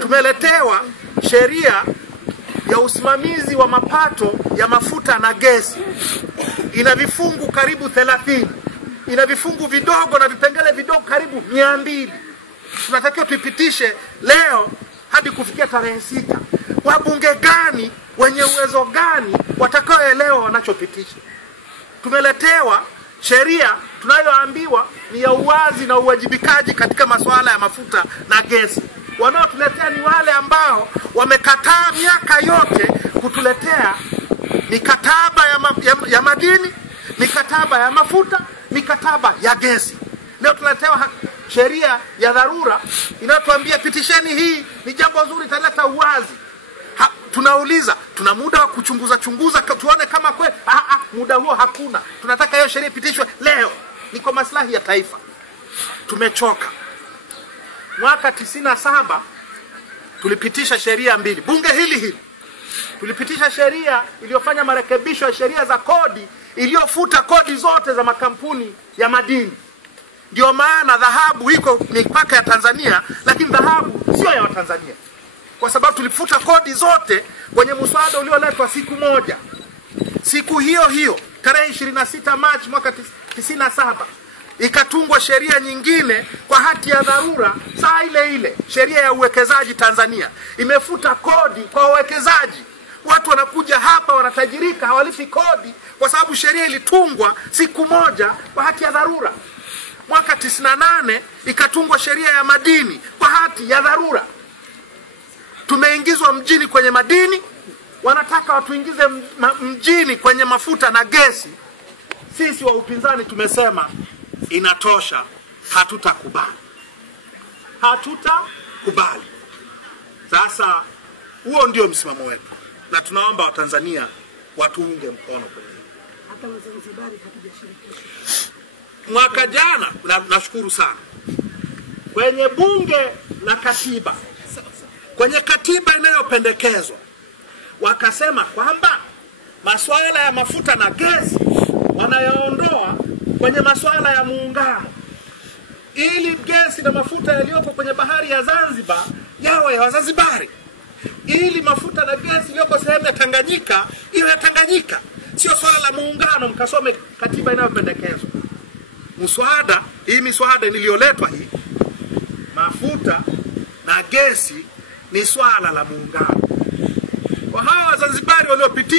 tumeletewa sheria ya usimamizi wa mapato ya mafuta na gesi. Ina vifungu karibu 30. Ina vifungu vidogo na vipengele vidogo karibu 200. Tunatakiwa tuipitishe leo hadi kufikia tarehe 6. Wabunge gani wenye uwezo gani watakaoelewa wanachopitisha? Tumeletewa sheria tunayoambiwa ni ya uwazi na uwajibikaji katika masuala ya mafuta na gesi. Wanaotuletea ni wale ambao wamekataa miaka yote kutuletea mikataba ya madini, mikataba ya mafuta, mikataba ya gesi. Leo tunaletewa sheria ya dharura inatuambia pitisheni hii, ni jambo zuri, italeta uwazi. Tunauliza, tuna muda wa kuchunguza tuone kama kweli? Muda huo hakuna. Tunataka hiyo sheria ipitishwe leo. Ni kwa maslahi ya taifa. Tumechoka. Mwaka 97 tulipitisha sheria 2. Bunge hili tulipitisha sheria iliyofanya marekebisho ya sheria za kodi, iliyofuta kodi zote za makampuni ya madini. Ndio maana dhahabu iko mipaka ya Tanzania, lakini dhahabu sio ya Watanzania. Kwa sababu tulifuta kodi zote kwenye muswada ulioletwa siku moja. Siku hiyo tarehe 26 Machi mwaka 97 ikatungwa sheria nyingine kwa hati ya dharura. Saa ile sheria ya uwekezaji Tanzania imefuta kodi kwa wawekezaji. Watu wanakuja hapa wanatajirika, hawalipi kodi kwa sababu sheria ilitungwa siku moja kwa hati ya dharura. Mwaka 98 ikatungwa sheria ya madini kwa hati ya dharura. Tumeingizwa mjini kwenye madini, wanataka watuingize mjini kwenye mafuta na gesi. Sisi wa upinzani tumesema inatosha, hatutakubali. Sasa huo ndio msimamo wetu, na tunaomba Watanzania watuunge mkono kwenye hata Wazanzibari hatujashirikishwa. Mwaka jana, nashukuru sana, kwenye bunge la katiba, kwenye katiba inayopendekezwa, wakasema kwamba masuala ya mafuta na gesi wanayaondoa kwenye masuala ya muungano, ili gesi na mafuta yaliyopo kwenye bahari ya Zanzibar yawe ya Wazanzibari, ili mafuta na gesi iliyoko sehemu ya Tanganyika iwe ya Tanganyika. Sio swala la muungano. Mkasome katiba inayopendekezwa. Miswada iliyoletwa hii, mafuta na gesi, ni swala la muungano. Kwa hawa Wazanzibari waliopitisha